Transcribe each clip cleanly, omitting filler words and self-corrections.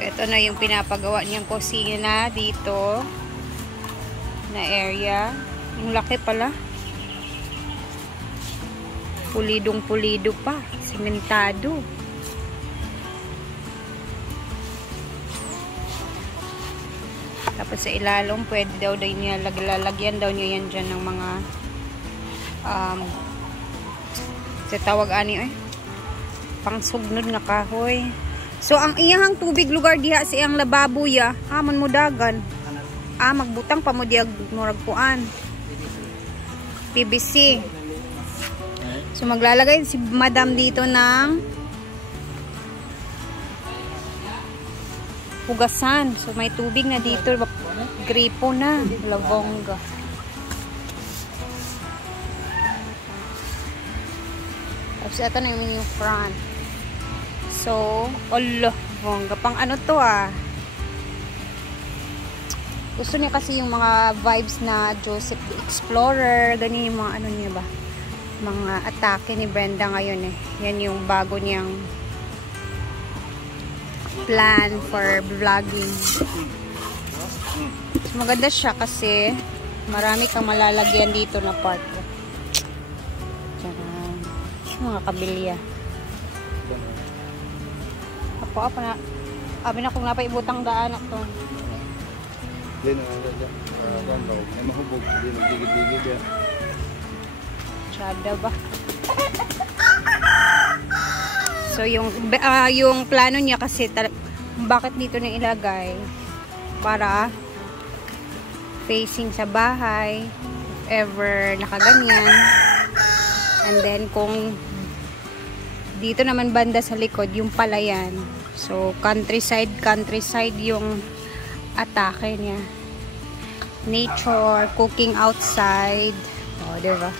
ito na yung pinapagawa niyang kusina dito na area. Yung laki pala. Pulidong-pulido pa. Simentado. Tapos sa ilalim, pwede daw niya lalagyan daw niya yan dyan ng mga sa tawag ani pangsugnod na kahoy. So ang iyang tubig lugar diha sa iyang lababo ya, amon mo dagan. Magbutang pa mo diag murag kuan. PVC. So maglalagay si Madam dito ng hugasan. So may tubig na dito, gripo na, labongga. Tapos ito na yung front. So, Allah, bongga. Pang ano to Gusto niya kasi yung mga vibes na Joseph the Explorer, ganyan yung mga ano niya ba? Mga atake ni Brenda ngayon Yan yung bago niyang plan for vlogging. So, maganda siya kasi marami kang malalagyan dito na part. Tcharan. Mga kabilya. Apa na. Abi na kung napaibutang daan na to. Hindi na daw. May mahubog. Hindi na gigid-gigid yan. Tsada ba? So yung plano niya kasi bakit dito na ilagay para facing sa bahay if ever nakaganyan, and then kung dito naman banda sa likod yung palayan, so countryside yung atake niya, nature, cooking outside, diba?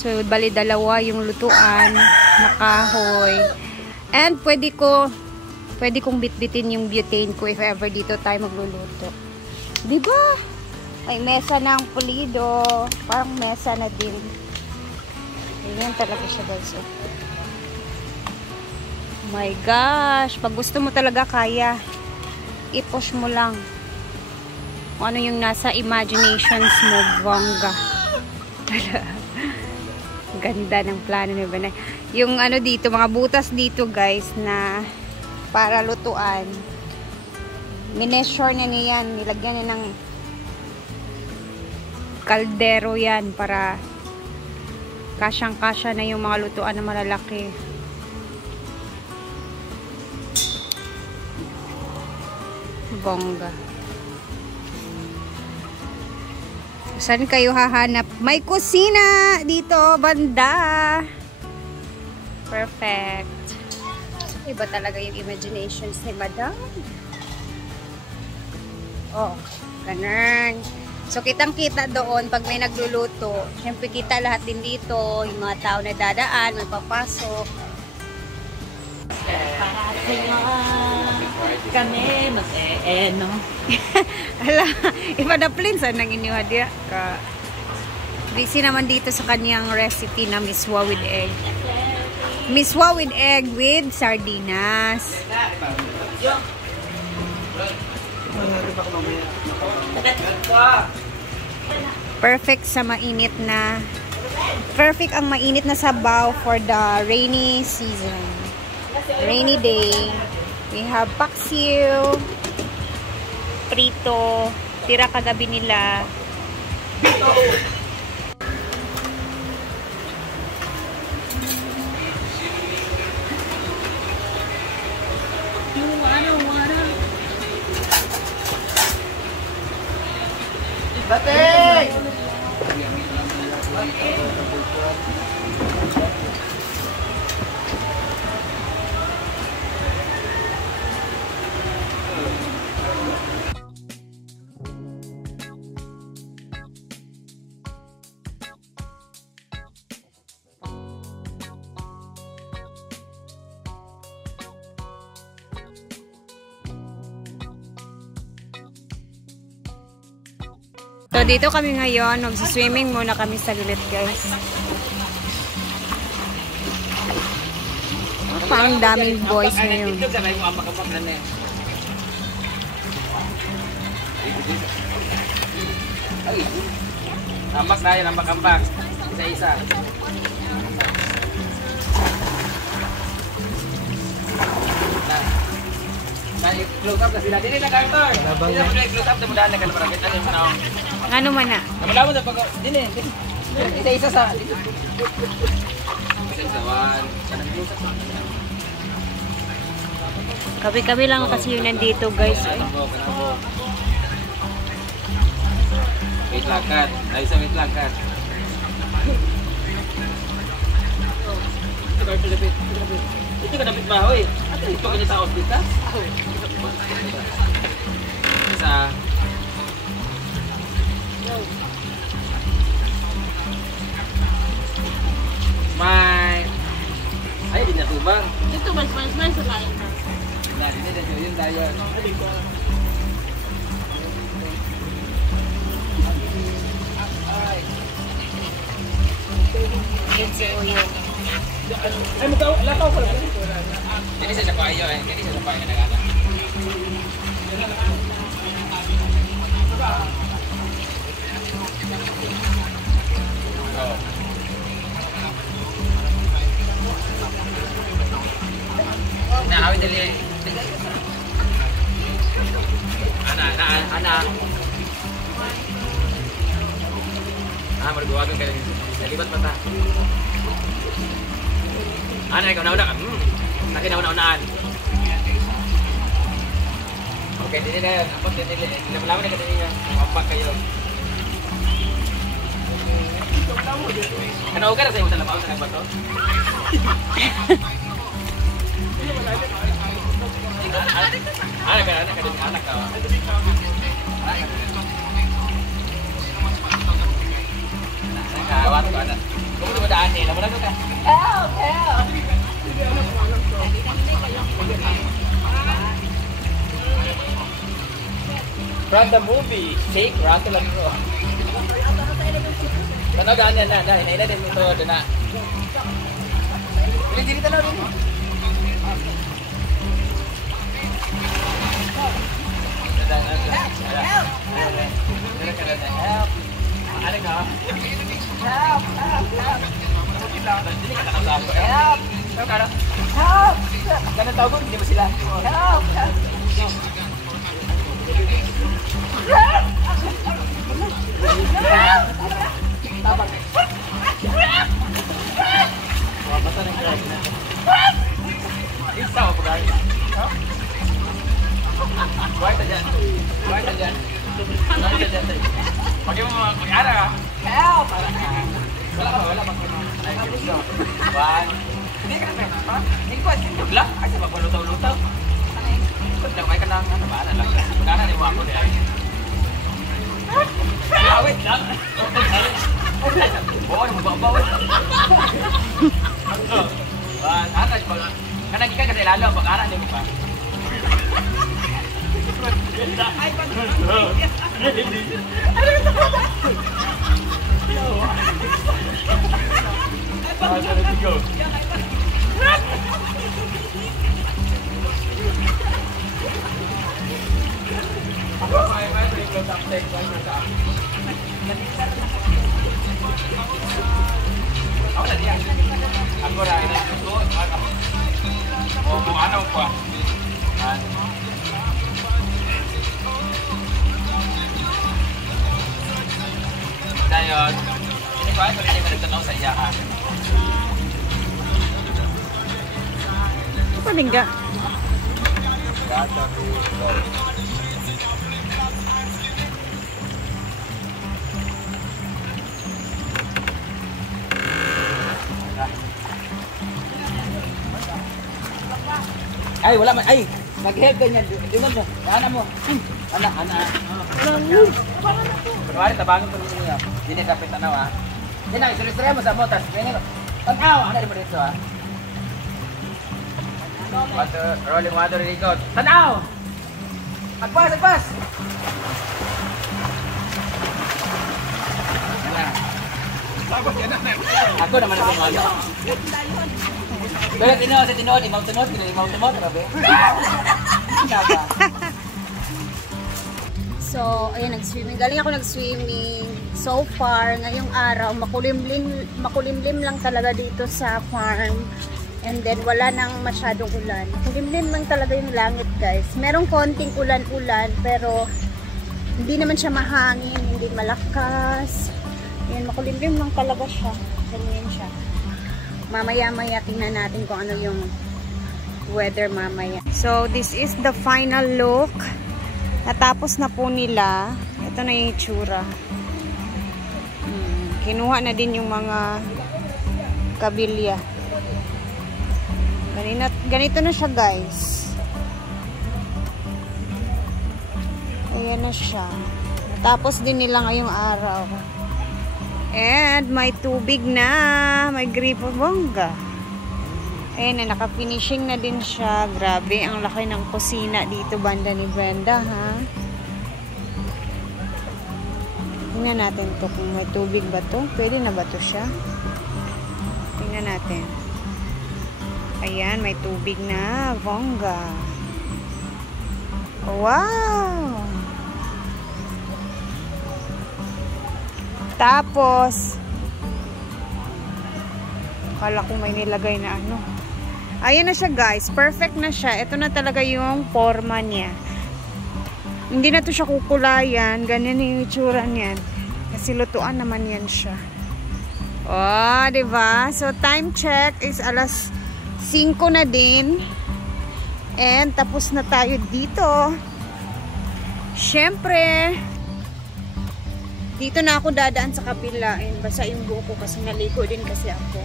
So, bali dalawa yung lutuan na kahoy. And pwede kong bitbitin yung butane ko if ever dito tayo magluluto. Diba? Ay, mesa ng pulido. Parang mesa na din. Ganyan talaga siya, guys. Oh my gosh. Pag gusto mo talaga kaya, i-push mo lang. Kung ano yung nasa imaginations mo, bongga. Ganda ng plano ni Banay. Yung ano dito, mga butas dito guys na para lutuan. Mineasure na niyan. Nilagyan na ng kaldero yan para kasyang-kasya na yung mga lutuan na malalaki. Bongga. Saan kayo hahanap? May kusina dito, banda. Perfect. Iba talaga yung imaginations ni Madam. Oh, ganun. So, kitang-kita doon pag may nagluluto. Siyempre, kita lahat din dito. Yung mga tao na dadaan, magpapasok. Para kami mag-no. Hala, iba na plain saan nang inyuha diya. Busy naman dito sa kanyang recipe na miswa with egg. Miswa with egg with sardinas. Perfect sa mainit na. Perfect ang mainit na sabaw for the rainy season. Rainy day. We have paksiw, prito, tira kagabi nila. Bate! So, dito kami ngayon. Mag-swimming muna kami saglit, guys. Parang daming boys ngayon. Ito sabay mo ang makabak na na. Ay. Ambak tayo, ambak-ambak. Isa-isa. Close up na sila. Dili na Carter. Dili na close up na mo daan na kalaparagat. Ano yung panahon? Ano man na? Namula mo na pag... Dili. Isa-isa sa... Isa-isawan. Kami lang kasi yun nandito guys. Wait lang kat. Ay, sa wait lang kat. Ito ka lapit. Ito ka lapit ba, hoy? Ito ka niya sa hospital? Isa. Smile. Ay, di natubang. Ito, smile sa lain. Nah, ini ada joyun tayo. Ay, magkaw, lakaw ko lang. Ini sa Japayo eh. Ini sa Japayo nagana. Nah, awit dali. Anak. Merduagan kayo. Nalibat mata. Ikaw nauna ka. Nakinauna-unaan. Okay, dili na yun. Apos dili. Lama-lama na ka dili yun. Mampak kayo. Ano ka na sa'yo sa labaw sa nagbato? Anak ka. Nakawat ko anak. Kung mo daan eh, lamo ka. Help! From the movie, Shake, Rattle and Roll. Tanaw ganyan na, naila din ito doon na. Hindi tanaw din. Karena tahu pun dia sila. Pakai mau ada kah? Help! Wala pa. Wan. Hindi ka na pa. Hindi ko asin bigla. Ay sa maglutaw-lutaw. Kung may ka lang ano ba na lang. Kana ni mo ako di ay. Wait lang. Oh, mo babaw. Wan, atas pa. Kana gikan ka lalo pag-ara ni mo pa. Ay pa. Let's go. Ako rin na ito. O kung ano pa. Dayon. Ini ko ay pala niya managtanaw sa iya ha. Paningga. Ay, wala man. Ay, nag-help ganyan. Diwan mo. Ana mo. Ana. Kunwari, tabangan ko rin niyo. Hindi kapit tanaw ha. Hindi na, isuri-isuri mo sa mo. Tanaw, ana mo dito ha. Rolling water record. Tanaw! Agpas! Yan na. Ako naman ang kumalo. Pero sa tinood, imaw tunod, grabe. So, ayun, nag-swimming. Galing ako nag-swimming. So far, ngayong araw, makulimlim lang talaga dito sa farm. And then, wala nang masyadong ulan. Makulimlim lang talaga yung langit, guys. Merong konting ulan-ulan, pero hindi naman siya mahangin, hindi malakas. Ayan, makulimlim lang talaga siya. Ganyan siya. Mamaya-maya, tingnan natin kung ano yung weather mamaya. So, this is the final look. Natapos na po nila. Ito na yung itsura. Kinuha na din yung mga kabilya. Ganito na siya, guys. Ayan na siya. Natapos din nila ngayong araw. And may tubig na. May gripo bongga. Ayan na, naka-finishing na din siya. Grabe, ang laki ng kusina dito, banda ni Brenda, ha? Tingnan natin to kung may tubig ba to. Pwede na ba to siya? Tingnan natin. Ayan, may tubig na. Bongga. Wow! Tapos, akala ko may nilagay na ano. Ayan na siya, guys. Perfect na siya. Ito na talaga yung forma niya. Hindi na to siya kukulayan. Ganyan yung itsura niyan. Kasi lutuan naman yan siya. Oh, diba? So, time check is alas 5 na din. And, tapos na tayo dito. Siyempre, dito na ako dadaan sa kabila. And, basa yung buhok ko kasi naligo din kasi ako.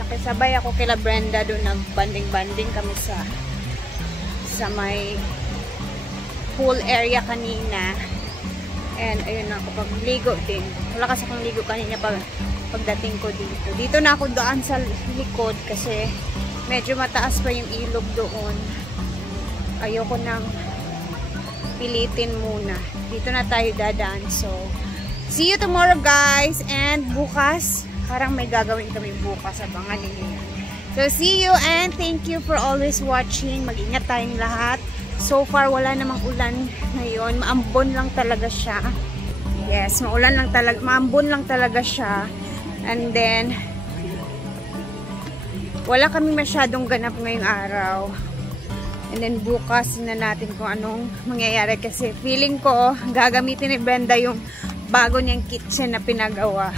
Nakisabay ako kila Brenda doon, nagbanding-banding kami sa may pool area kanina. And ayun na ako, pagligo din. Wala kasi akong ligo kanina pagdating ko dito. Dito na ako daan sa likod kasi medyo mataas pa yung ilog doon. Ayoko nang pilitin muna. Dito na tayo dadaan. So, see you tomorrow, guys. And bukas, parang may gagawin kami bukas. Abangan ninyo yan. So, see you and thank you for always watching. Mag-ingat tayong lahat. So far, wala namang ulan ngayon. Maambon lang talaga siya. Yes, maulan lang talaga. Maambon lang talaga siya. And then, wala kami masyadong ganap ngayong araw. And then, bukas na natin kung anong mangyayari. Kasi feeling ko, gagamitin ni Brenda yung bago niyang kitchen na pinagawa.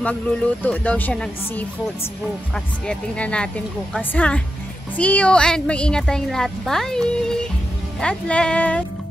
Magluluto daw siya ng seafoods bukas. Kaya tingnan natin bukas, ha? See you and mag-ingat tayong lahat. Bye! God bless!